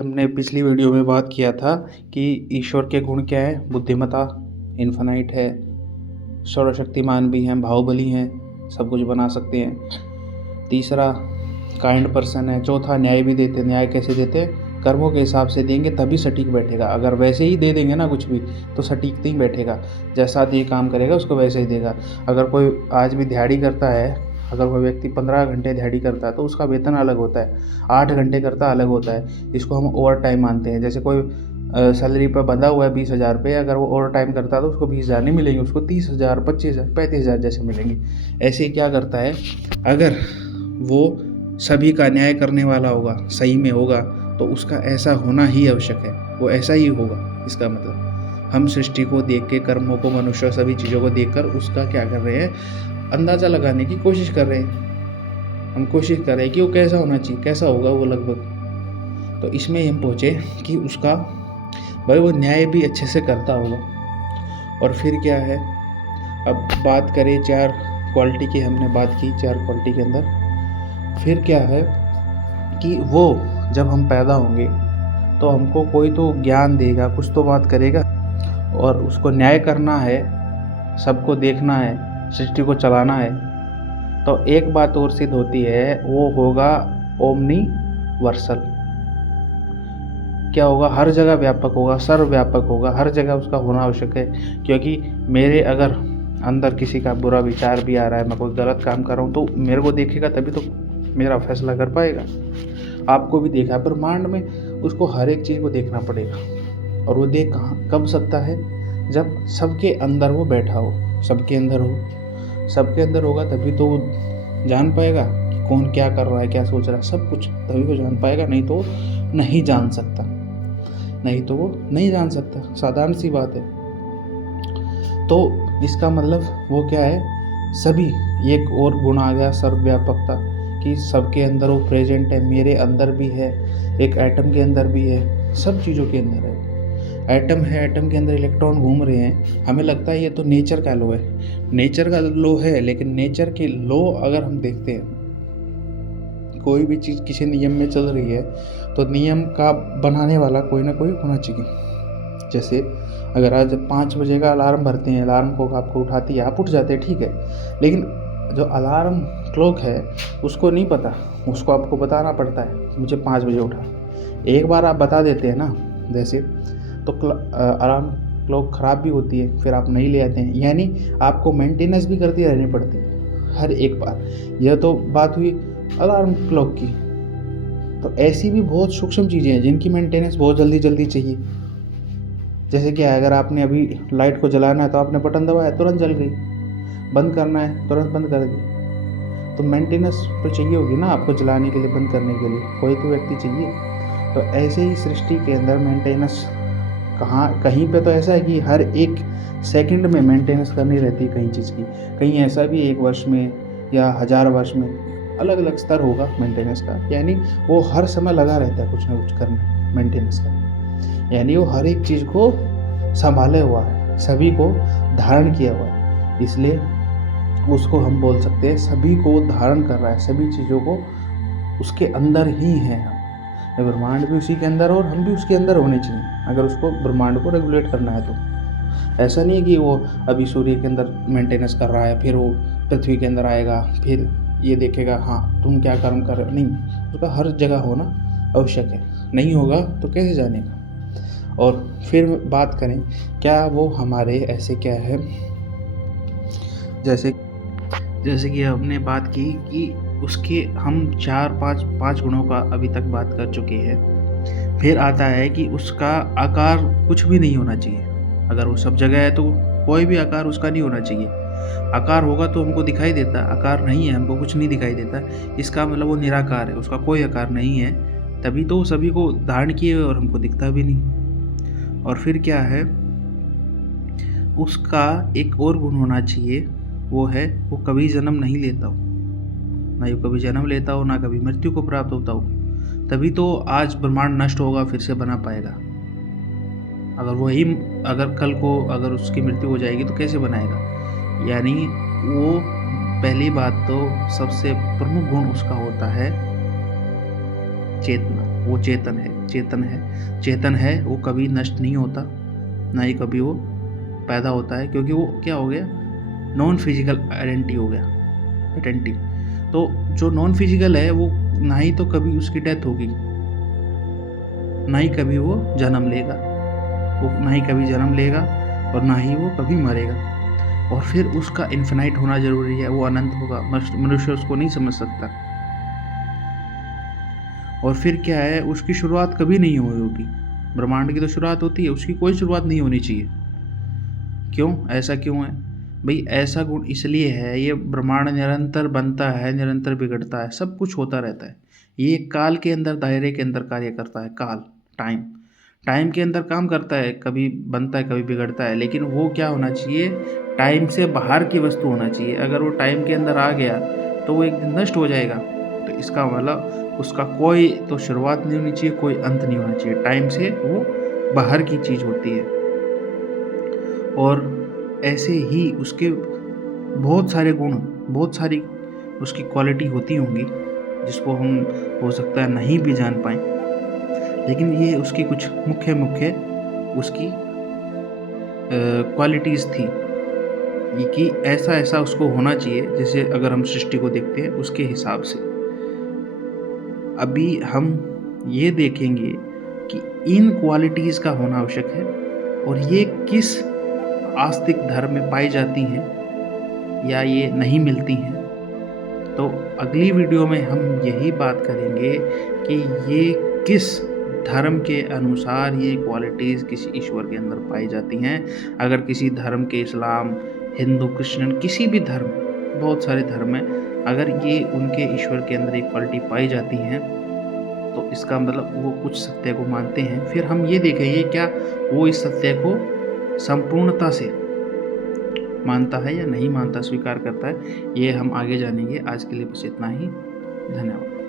हमने पिछली वीडियो में बात किया था कि ईश्वर के गुण क्या है। बुद्धिमता, इन्फिनाइट है, सर्वशक्तिमान भी हैं, बाहुबली हैं, सब कुछ बना सकते हैं। तीसरा काइंड पर्सन है। चौथा न्याय भी देते। न्याय कैसे देते हैं? कर्मों के हिसाब से देंगे तभी सटीक बैठेगा। अगर वैसे ही दे देंगे ना कुछ भी तो सटीक नहीं बैठेगा। जैसा ये काम करेगा उसको वैसे ही देगा। अगर कोई आज भी दिहाड़ी करता है, अगर कोई व्यक्ति 15 घंटे दिहाड़ी करता है तो उसका वेतन अलग होता है। 8 घंटे करता अलग होता है। इसको हम ओवर टाइम मानते हैं। जैसे कोई सैलरी पर बंधा हुआ है 20,000 रुपये, अगर वो ओवर टाइम करता है तो उसको 20,000 नहीं मिलेंगे, उसको 30,000, 25,000, 35,000 जैसे मिलेंगे। ऐसे ही क्या करता है, अगर वो सभी का न्याय करने वाला होगा, सही में होगा, तो उसका ऐसा होना ही आवश्यक है। वो ऐसा ही होगा। इसका मतलब हम सृष्टि को देख के, कर्मों को, मनुष्य, सभी चीज़ों को देखकर उसका क्या कर रहे हैं, अंदाज़ा लगाने की कोशिश कर रहे हैं। हम कोशिश कर रहे हैं कि वो कैसा होना चाहिए, कैसा होगा वो लगभग। तो इसमें हम पहुँचे कि उसका भाई वो न्याय भी अच्छे से करता होगा। और फिर क्या है, अब बात करें 4 क्वालिटी की, हमने बात की 4 क्वालिटी के अंदर। फिर क्या है कि वो जब हम पैदा होंगे तो हमको कोई तो ज्ञान देगा, कुछ तो बात करेगा, और उसको न्याय करना है, सबको देखना है, सृष्टि को चलाना है। तो एक बात और सिद्ध होती है, वो होगा ओमनीवर्सल। क्या होगा? हर जगह व्यापक होगा, सर्वव्यापक होगा, हर जगह उसका होना आवश्यक है। क्योंकि मेरे अगर अंदर किसी का बुरा विचार भी आ रहा है, मैं कोई गलत काम कर रहा हूँ, तो मेरे को देखेगा तभी तो मेरा फैसला कर पाएगा। आपको भी देखा है, ब्रह्मांड में उसको हर एक चीज़ को देखना पड़ेगा। और वो देख कब सकता है? जब सबके अंदर वो बैठा हो, सबके अंदर हो। सबके अंदर होगा तभी तो वो जान पाएगा कि कौन क्या कर रहा है, क्या सोच रहा है, सब कुछ तभी वो जान पाएगा। नहीं तो नहीं जान सकता, नहीं तो वो नहीं जान सकता। साधारण सी बात है। तो इसका मतलब वो क्या है, सभी, एक और गुण आ गया सर्वव्यापकता, कि सबके अंदर वो प्रेजेंट है। मेरे अंदर भी है, एक एटम के अंदर भी है, सब चीज़ों के अंदर है। एटम है, एटम के अंदर इलेक्ट्रॉन घूम रहे हैं। हमें लगता है ये तो नेचर का लॉ है। नेचर का लॉ है, लेकिन नेचर के लॉ अगर हम देखते हैं, कोई भी चीज़ किसी नियम में चल रही है तो नियम का बनाने वाला कोई ना कोई होना चाहिए। जैसे अगर आज 5 बजे का अलार्म भरते हैं, अलार्म को आपको उठाती है, आप उठ जाते हैं, ठीक है। लेकिन जो अलार्म क्लॉक है उसको नहीं पता, उसको आपको बताना पड़ता है मुझे 5 बजे उठा। एक बार आप बता देते हैं ना जैसे, तो अलार्म क्लॉक ख़राब भी होती है, फिर आप नहीं ले आते हैं। यानी आपको मेंटेनेंस भी करती रहनी पड़ती है हर एक बार। यह तो बात हुई अलार्म क्लॉक की। तो ऐसी भी बहुत सूक्ष्म चीज़ें हैं जिनकी मेंटेनेंस बहुत जल्दी जल्दी चाहिए। जैसे कि अगर आपने अभी लाइट को जलाना है तो आपने बटन दबाया, तुरंत जल गई। बंद करना है, तुरंत बंद कर दी। तो मेंटेनेंस तो चाहिए होगी ना आपको जलाने के लिए, बंद करने के लिए कोई तो व्यक्ति चाहिए। तो ऐसे ही सृष्टि के अंदर मेंटेनेंस कहीं पे तो ऐसा है कि हर एक सेकंड में मेंटेनेंस करनी रहती है कहीं चीज़ की। कहीं ऐसा भी 1 वर्ष में या 1000 वर्ष में अलग अलग स्तर होगा मेंटेनेंस का। यानी वो हर समय लगा रहता है कुछ ना कुछ करने, मेंटेनेंस का। यानी वो हर एक चीज़ को संभाले हुआ है, सभी को धारण किया हुआ है। इसलिए उसको हम बोल सकते हैं सभी को धारण कर रहा है, सभी चीज़ों को उसके अंदर ही है। हम ब्रह्मांड भी उसी के अंदर और हम भी उसके अंदर होने चाहिए, अगर उसको ब्रह्मांड को रेगुलेट करना है तो। ऐसा नहीं है कि वो अभी सूर्य के अंदर मेंटेनेंस कर रहा है, फिर वो पृथ्वी के अंदर आएगा, फिर ये देखेगा हाँ तुम क्या कर्म कर रहे हो। नहीं, उसका हर जगह होना आवश्यक है। नहीं होगा तो कैसे जानेगा। और फिर बात करें, क्या वो हमारे ऐसे क्या है, जैसे कि हमने बात की कि उसके हम 4-5 गुणों का अभी तक बात कर चुके हैं। फिर आता है कि उसका आकार कुछ भी नहीं होना चाहिए। अगर वो सब जगह है तो कोई भी आकार उसका नहीं होना चाहिए। आकार होगा तो हमको दिखाई देता, आकार नहीं है हमको कुछ नहीं दिखाई देता। इसका मतलब वो निराकार है, उसका कोई आकार नहीं है, तभी तो सभी को धारण किए और हमको दिखता भी नहीं। और फिर क्या है, उसका एक और गुण होना चाहिए, वो है वो कभी जन्म नहीं लेता हो, ना ही कभी जन्म लेता हो, ना कभी मृत्यु को प्राप्त होता हो। तभी तो आज ब्रह्मांड नष्ट होगा, फिर से बना पाएगा। अगर कल को अगर उसकी मृत्यु हो जाएगी तो कैसे बनाएगा। यानी वो पहली बात तो सबसे प्रमुख गुण उसका होता है चेतना। वो चेतन है, वो कभी नष्ट नहीं होता, ना ही कभी वो पैदा होता है, क्योंकि वो क्या हो गया, नॉन फिजिकल आइडेंटिटी हो गया, आइडेंटिटी। तो जो नॉन फिजिकल है वो ना ही तो कभी उसकी डेथ होगी, ना ही कभी वो जन्म लेगा, और ना ही वो कभी मरेगा। और फिर उसका इन्फिनाइट होना ज़रूरी है, वो अनंत होगा, मनुष्य उसको नहीं समझ सकता। और फिर क्या है, उसकी शुरुआत कभी नहीं हुई होगी। ब्रह्मांड की तो शुरुआत होती है, उसकी कोई शुरुआत नहीं होनी चाहिए। क्यों, ऐसा क्यों है भाई? ऐसा गुण इसलिए है, ये ब्रह्मांड निरंतर बनता है, निरंतर बिगड़ता है, सब कुछ होता रहता है। ये काल के अंदर, दायरे के अंदर कार्य करता है। काल, टाइम के अंदर काम करता है, कभी बनता है कभी बिगड़ता है, लेकिन वो क्या होना चाहिए, टाइम से बाहर की वस्तु होना चाहिए। अगर वो टाइम के अंदर आ गया तो वो एक दिन नष्ट हो जाएगा। तो इसका मतलब उसका कोई तो शुरुआत नहीं होनी चाहिए, कोई अंत नहीं होना चाहिए। टाइम से वो बाहर की चीज़ होती है। और ऐसे ही उसके बहुत सारे गुण, बहुत सारी उसकी क्वालिटी होती होंगी, जिसको हम हो सकता है नहीं भी जान पाएँ, लेकिन ये उसकी कुछ मुख्य उसकी क्वालिटीज़ थी, ये कि ऐसा उसको होना चाहिए, जैसे अगर हम सृष्टि को देखते हैं उसके हिसाब से। अभी हम ये देखेंगे कि इन क्वालिटीज़ का होना आवश्यक है, और ये किस आस्तिक धर्म में पाई जाती हैं या ये नहीं मिलती हैं। तो अगली वीडियो में हम यही बात करेंगे कि ये किस धर्म के अनुसार ये क्वालिटीज़ किसी ईश्वर के अंदर पाई जाती हैं। अगर किसी धर्म के, इस्लाम, हिंदू, क्रिश्चियन, किसी भी धर्म, बहुत सारे धर्म हैं, अगर ये उनके ईश्वर के अंदर एक क्वालिटी पाई जाती हैं, तो इसका मतलब वो कुछ सत्य को मानते हैं। फिर हम ये देखेंगे क्या वो इस सत्य को संपूर्णता से मानता है या नहीं मानता, स्वीकार करता है, ये हम आगे जानेंगे। आज के लिए बस इतना ही। धन्यवाद।